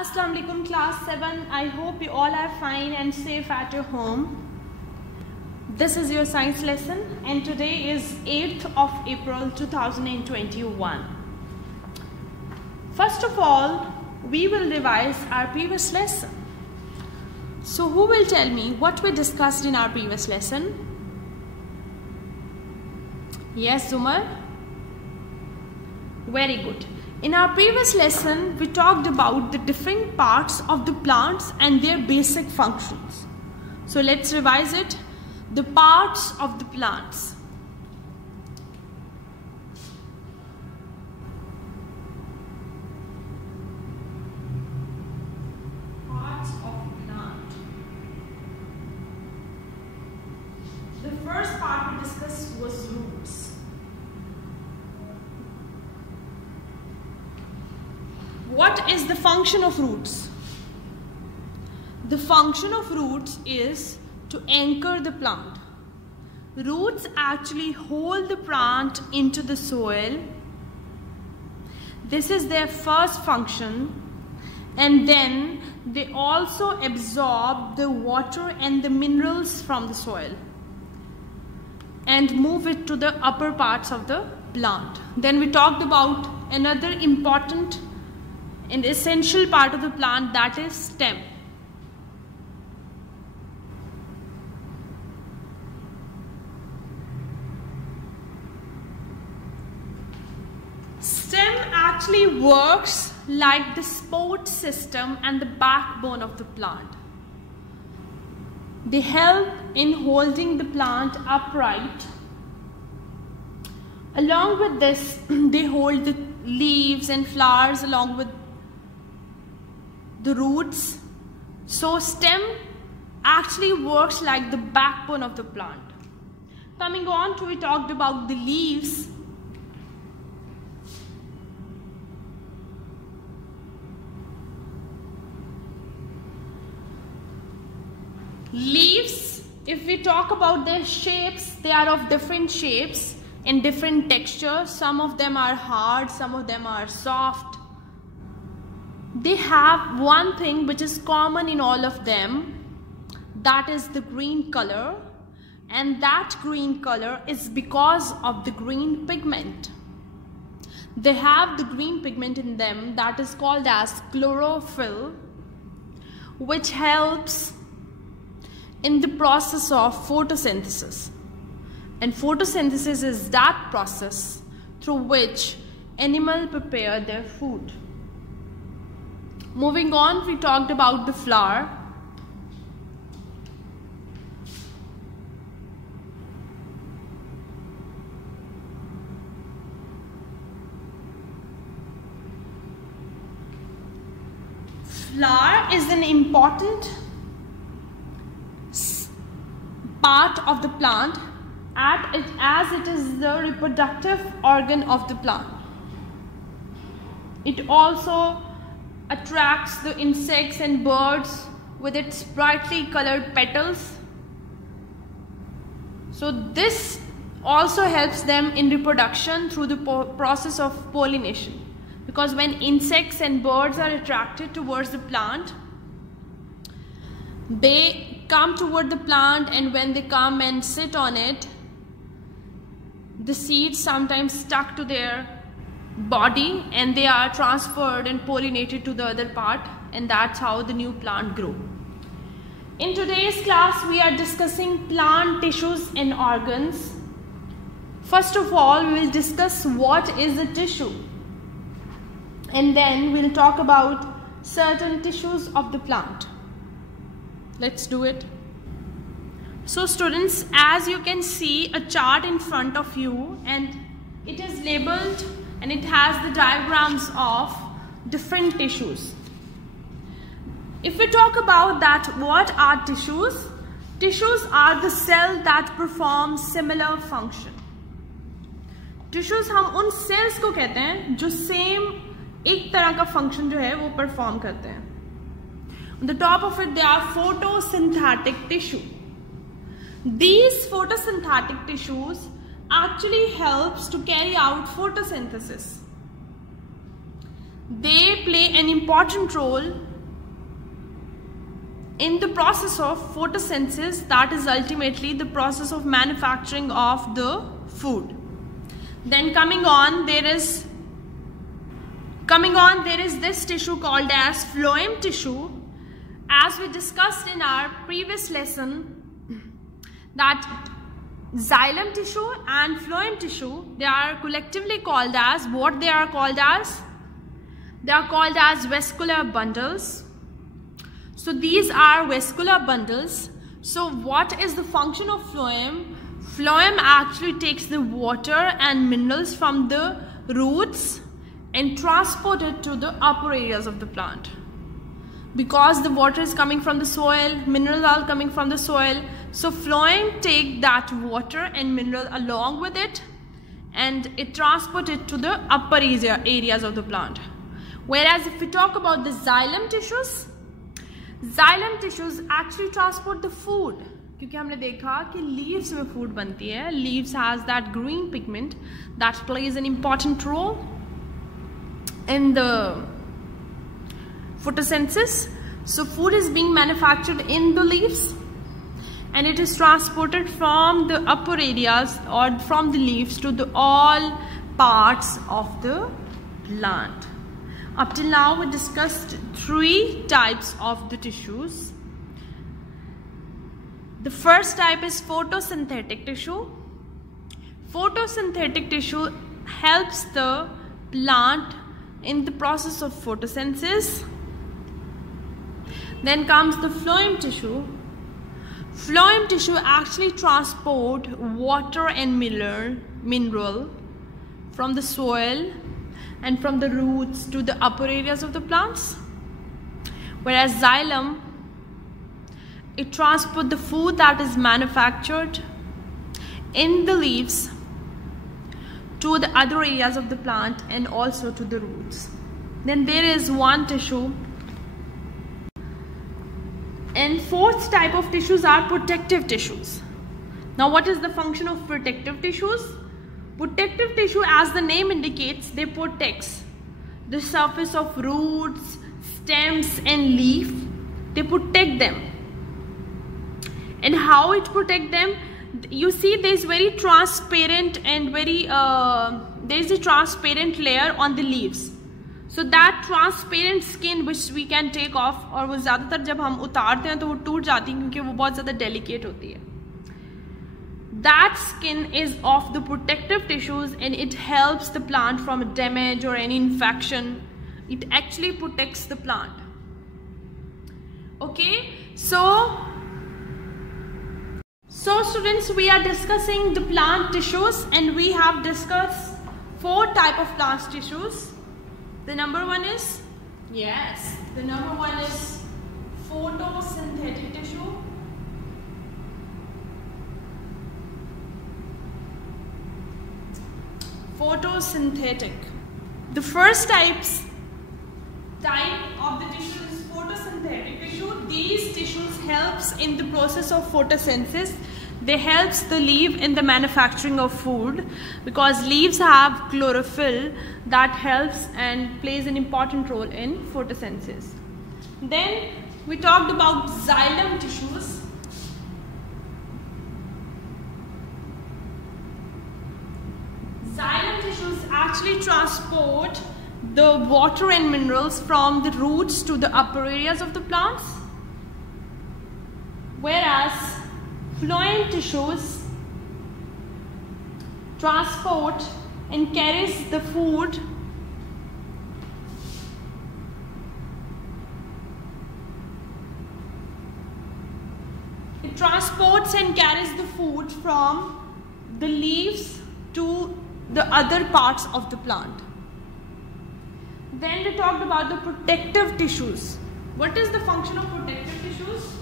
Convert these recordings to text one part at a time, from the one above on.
Assalamu alaikum class 7. I hope you all are fine and safe at your home. This is your science lesson and today is 8th of April 2021. First of all, we will revise our previous lesson. So who will tell me what we discussed in our previous lesson? Yes, Zumar? Very good. In our previous lesson, we talked about the different parts of the plants and their basic functions. So let's revise it. The parts of the plants. Parts of plant. The first part we discussed was roots. What is the function of roots? The function of roots is to anchor the plant. Roots actually hold the plant into the soil. This is their first function. And then they also absorb the water and the minerals from the soil and move it to the upper parts of the plant. Then we talked about another important and essential part of the plant, that is stem. Stem actually works like the support system and the backbone of the plant. They help in holding the plant upright. Along with this, they hold the leaves and flowers along with the roots. So stem actually works like the backbone of the plant. Coming on to, we talked about the leaves. Leaves, if we talk about their shapes, they are of different shapes and different textures. Some of them are hard, some of them are soft. They have one thing which is common in all of them, that is the green color, and that green color is because of the green pigment. They have the green pigment in them that is called as chlorophyll, which helps in the process of photosynthesis. And photosynthesis is that process through which animals prepare their food. Moving on, we talked about the flower. Flower is an important part of the plant as it is the reproductive organ of the plant. It also attracts the insects and birds with its brightly colored petals. So this also helps them in reproduction through the process of pollination, because when insects and birds are attracted towards the plant, they come toward the plant, and when they come and sit on it, the seeds sometimes stuck to their body and they are transferred and pollinated to the other part, and that's how the new plant grows. In today's class, we are discussing plant tissues and organs. First of all, we will discuss what is a tissue, and then we'll talk about certain tissues of the plant. Let's do it. So students, as you can see a chart in front of you, and it is labeled and it has the diagrams of different tissues. If we talk about that, what are tissues? Tissues are the cell that perform similar function. Tissues हम उन cells को कहते हैं जो same एक तरह का function जो है वो perform करते हैं. On the top of it, they are photosynthetic tissue. These photosynthetic tissues actually helps to carry out photosynthesis. They play an important role in the process of photosynthesis, that is ultimately the process of manufacturing of the food. Then coming on, there is this tissue called as phloem tissue. As we discussed in our previous lesson, that xylem tissue and phloem tissue, they are collectively called as what? They are called as vascular bundles. So these are vascular bundles. So what is the function of phloem? Phloem actually takes the water and minerals from the roots and transport it to the upper areas of the plant. Because the water is coming from the soil, minerals are coming from the soil, so phloem take that water and mineral along with it and it transport it to the upper areas of the plant. Whereas if we talk about the xylem tissues actually transport the food. क्योंकि हमने देखा कि leaves में food बनती है. Leaves has that green pigment that plays an important role in the photosynthesis. So food is being manufactured in the leaves and it is transported from the upper areas or from the leaves to the all parts of the plant. Up till now we discussed 3 types of the tissues. The first type is photosynthetic tissue. Photosynthetic tissue helps the plant in the process of photosynthesis. Then comes the phloem tissue. Phloem tissue actually transport water and mineral from the soil and from the roots to the upper areas of the plants. Whereas xylem, it transports the food that is manufactured in the leaves to the other areas of the plant and also to the roots. Then there is one tissue. And fourth type of tissues are protective tissues. Now what is the function of protective tissues? Protective tissue, as the name indicates, they protects the surface of roots, stems and leaf. They protect them. And how it protect them? You see there is very transparent and very there is a transparent layer on the leaves. So that transparent skin which we can take off, और वो ज़्यादातर जब हम उतारते हैं तो वो टूट जाती है क्योंकि वो बहुत ज़्यादा delicate होती है. That skin is of the protective tissues and it helps the plant from damage or any infection. It actually protects the plant. Okay, so students, we are discussing the plant tissues and we have discussed 4 types of plant tissues. The number one is, yes, the number one is photosynthetic tissue. Photosynthetic. The first type of the tissue is photosynthetic tissue. These tissues helps in the process of photosynthesis. They helps the leaf in the manufacturing of food because leaves have chlorophyll that helps and plays an important role in photosynthesis. Then we talked about xylem tissues. Xylem tissues actually transport the water and minerals from the roots to the upper areas of the plants, whereas phloem tissues transport and carries the food from the leaves to the other parts of the plant. Then we talked about the protective tissues. What is the function of protective tissues?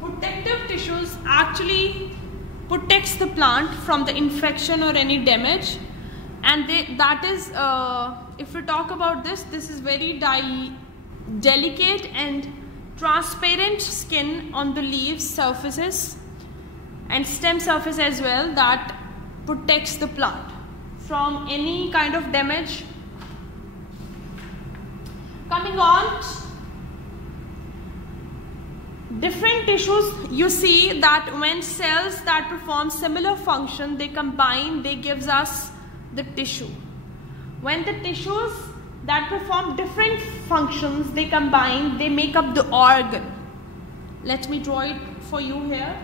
Protective tissues actually protects the plant from the infection or any damage, and if we talk about this is very delicate and transparent skin on the leaves surfaces and stem surface as well that protects the plant from any kind of damage. Coming on, different tissues, you see that when cells that perform similar function, they combine, they gives us the tissue. When the tissues that perform different functions, they combine, they make up the organ. Let me draw it for you here.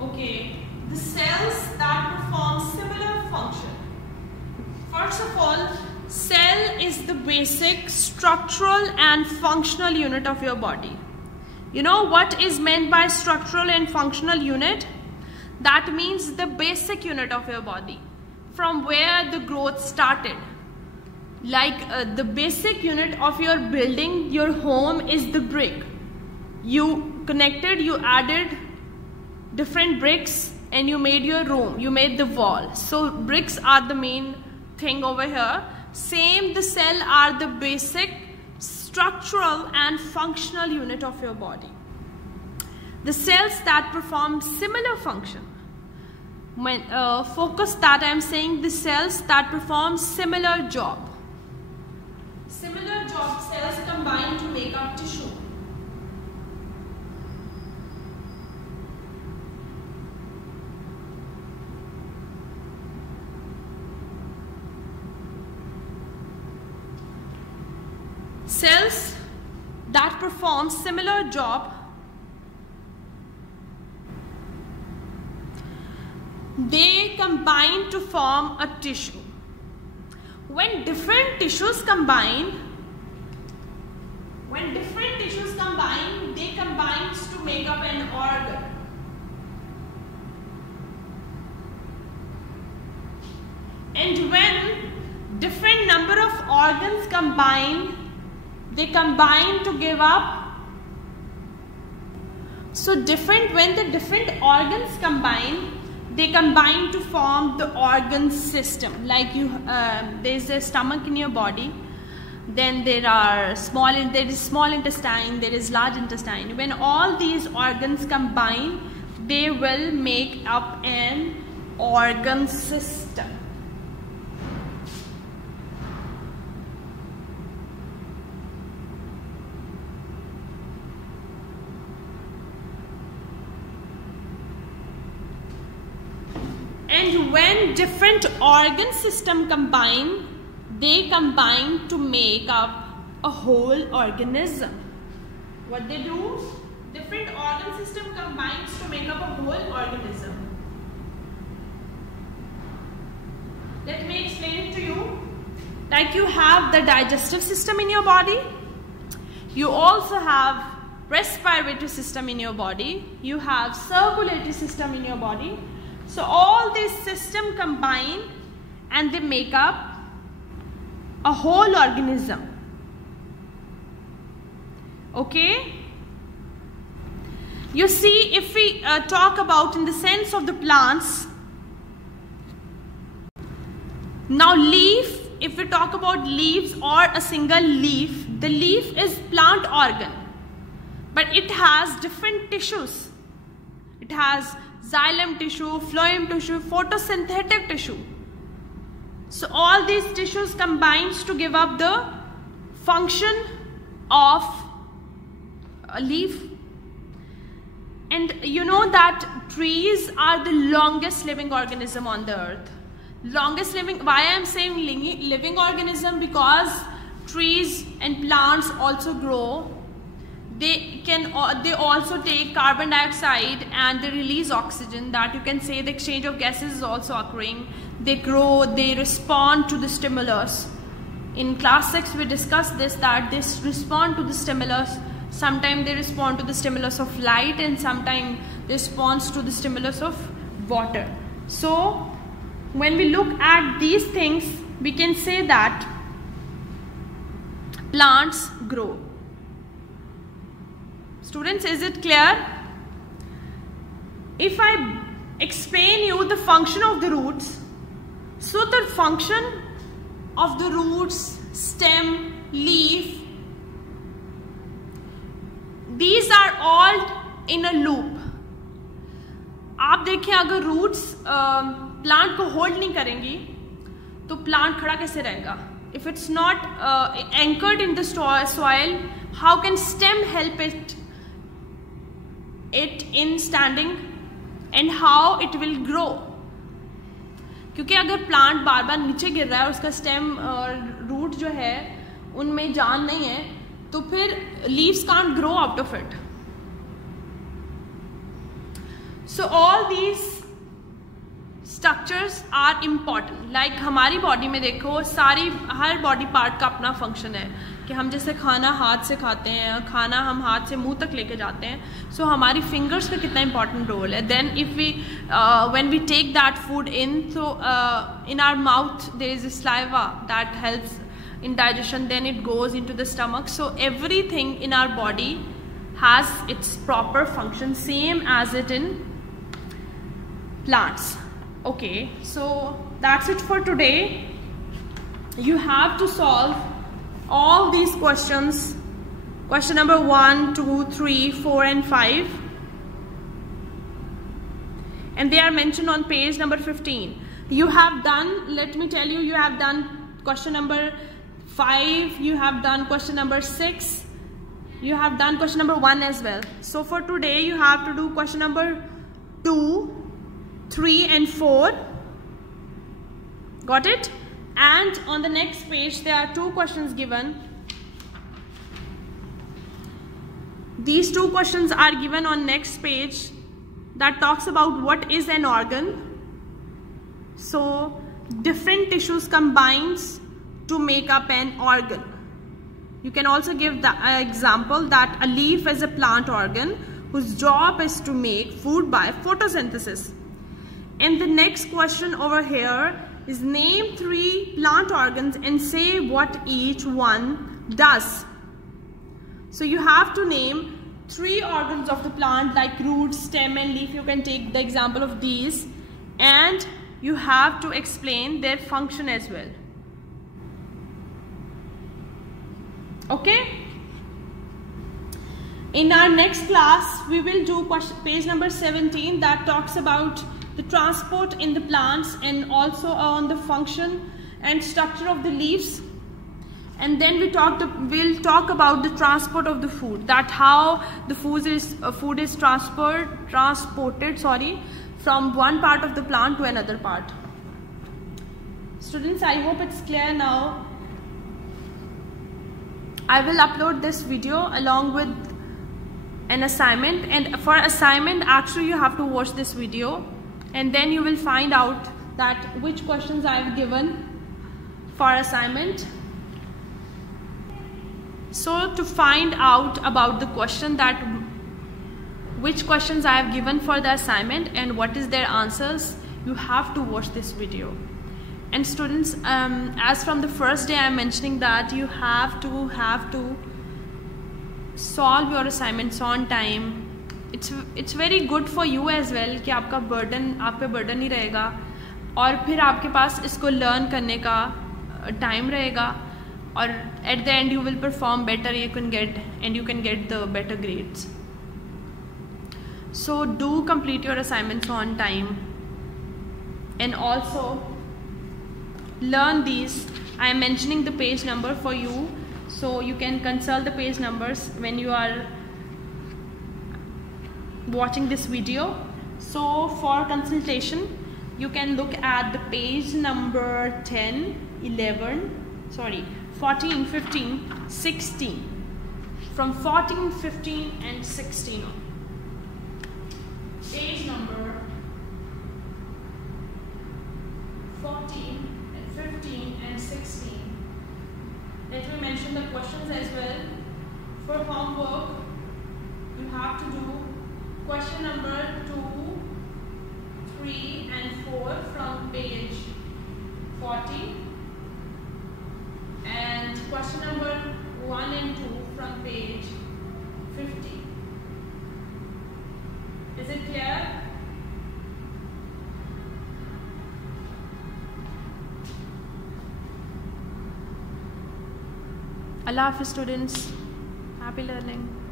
Okay, the cells that perform similar function. First of all, cell is the basic structural and functional unit of your body. You know what is meant by structural and functional unit? That means the basic unit of your body, from where the growth started. Like the basic unit of your building, your home is the brick. You connected, you added different bricks and you made your room, you made the wall. So bricks are the main thing over here. Same, the cell are the basic structural and functional unit of your body. The cells that perform similar function, when focus that I am saying, the cells that perform similar job. Similar job cells combine to make up tissue. Cells that perform similar job, they combine to form a tissue. When different tissues combine, they combine to make up an organ. And when different number of organs combine, they combine to give up. So when the different organs combine, they combine to form the organ system. Like there is a stomach in your body, then there is small intestine, there is large intestine. When all these organs combine, they will make up an organ system. And when different organ system combine, they combine to make up a whole organism. What they do? Different organ system combines to make up a whole organism. Let me explain it to you. Like you have the digestive system in your body. You also have respiratory system in your body. You have circulatory system in your body. So all these systems combine and they make up a whole organism. Okay? You see, if we talk about in the sense of the plants, now leaf, if we talk about leaves or a single leaf, the leaf is plant organ, but it has different tissues. It has xylem tissue, phloem tissue, photosynthetic tissue. So all these tissues combines to give up the function of a leaf. And you know that trees are the longest living organism on the earth. Longest living, why I am saying living organism? Because trees and plants also grow. They also take carbon dioxide and they release oxygen. That you can say the exchange of gases is also occurring. They grow, they respond to the stimulus. In class 6 we discussed this, that they respond to the stimulus. Sometimes they respond to the stimulus of light and sometimes they respond to the stimulus of water. So when we look at these things, we can say that plants grow. Students, is it clear? If I explain you the function of the roots, So the function of the roots, stem, leaf, these are all in a loop. आप देखें अगर roots plant को hold नहीं करेंगी तो plant खड़ा कैसे रहेगा? If it's not anchored in the soil, how can stem help it in standing, and how it will grow? क्योंकि अगर प्लांट बार बार नीचे गिर रहा है और उसका स्टेम और रूट जो है उनमें जान नहीं है, तो फिर leaves can't grow out of it. So all these structures are important. Like हमारी बॉडी में देखो हर बॉडी पार्ट का अपना फंक्शन है कि हम जैसे खाना हाथ से खाते हैं, खाना हम हाथ से मुंह तक लेके जाते हैं, सो हमारी फिंगर्स का कितना इंपॉर्टेंट रोल है. Then if we when we take that food in, so in our mouth there is a saliva that helps in digestion, then it goes into the stomach. So everything in our body has its proper function, same as it in plants. Okay, so that's it for today. You have to solve all these questions, question number 1, 2, 3, 4 and 5, and they are mentioned on page number 15. You have done, let me tell you, you have done question number 5, you have done question number 6, you have done question number 1 as well. So for today you have to do question number 2, 3 and 4. Got it? And on the next page there are 2 questions given. These 2 questions are given on next page that talks about what is an organ. So different tissues combines to make up an organ. You can also give the example that a leaf is a plant organ whose job is to make food by photosynthesis. And the next question over here is name 3 plant organs and say what each one does. So you have to name 3 organs of the plant like root, stem and leaf. You can take the example of these and you have to explain their function as well. Okay? In our next class we will do page number 17 that talks about the transport in the plants and also on the function and structure of the leaves, and then we'll talk about the transport of the food, that how the food is transported from one part of the plant to another part. Students, I hope it's clear now. I will upload this video along with an assignment, and for assignment actually you have to watch this video and then you will find out that which questions I have given for assignment. So to find out about the question, that which questions I have given for the assignment and what is their answers, you have to watch this video. And students, as from the first day I am mentioning that you have to solve your assignments on time. It's very good for you as well कि आपका आप पे burden नहीं रहेगा और फिर आपके पास इसको learn करने का time रहेगा और at the end you will perform better, you can get the better grades. So do complete your assignments on time and also learn these. I am mentioning the page number for you, so you can consult the page numbers when you are watching this video. So for consultation you can look at the page number 10, 14, 15, 16. From 14, 15 and 16. Page number 14, 15 and 16. Let me mention the questions as well. For homework you have to do question number 2, 3 and 4 from page 40 and question number 1 and 2 from page 50. Is it clear? Allah Hafiz students. Happy learning.